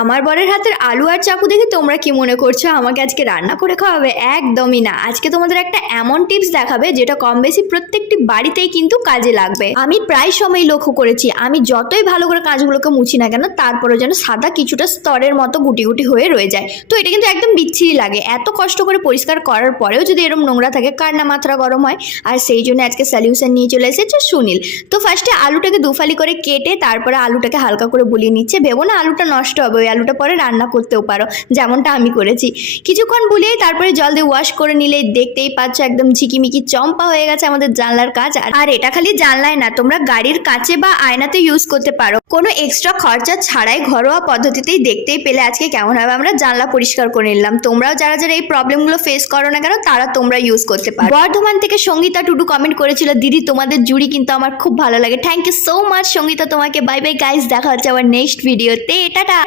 আমার বরের হাতের আলু আর চাকু দেখে তোমরা কি মনে করছ? আমাকে আজকে রান্না করে খাওয়াবে? একদমই না। আজকে তোমাদের একটা এমন টিপস দেখাবে, যেটা কম বেশি প্রত্যেকটি বাড়িতেই কিন্তু কাজে লাগবে। আমি প্রায় সময় লক্ষ্য করেছি, আমি যতই ভালো করে কাজগুলোকে মুছি না কেন তারপরে যেন সাদা কিছুটা স্তরের মতো গুটি গুটি হয়ে রয়ে যায়। তো এটা কিন্তু একদম বিচ্ছিরি লাগে। এত কষ্ট করে পরিষ্কার করার পরেও যদি এরকম নোংরা থাকে কার না মাত্রা গরম হয়। আর সেই জন্য আজকে সলিউশন নিয়ে চলে এসেছে সুনীল। তো ফার্স্টে আলুটাকে দুফালি করে কেটে, তারপরে আলুটাকে হালকা করে বুলিয়ে নিচ্ছে। ভেবো না আলুটা নষ্ট হবে ওই আলুটা পরে রান্না করতেও পারো, যেমনটা আমি করেছি। কিছুক্ষণ বুলিয়ে তারপরে জল দিয়ে ওয়াশ করে নিলে দেখতেই পাচ্ছ একদম ঝিকিমিকি চম্পা হয়ে গেছে আমাদের জানলার কাজ। আর- এটা খালি জানলায় না, তোমরা গাড়ির কাছে বা আয়নাতে ইউজ করতে পারো। কোনো এক্সট্রা খরচা ছাড়াই ঘরোয়া পদ্ধতিতেই দেখতেই পেলে আজকে কেমন হবে। আমরা জানলা পরিষ্কার করে নিলাম। তোমরাও যারা যারা এই প্রবলেমগুলো ফেস করো না কেন, তারা তোমরা ইউজ করতে পারো। বর্ধমান থেকে সঙ্গীতা টুডু কমেন্ট করেছিল, দিদি, তোমাদের জুড়ি কিন্তু আমার খুব ভালো লাগে। Thank you so much Sangeeta তোমাকে। বাই বাই গাইস দেখা হচ্ছে আবার নেক্সট ভিডিওতে টাটা!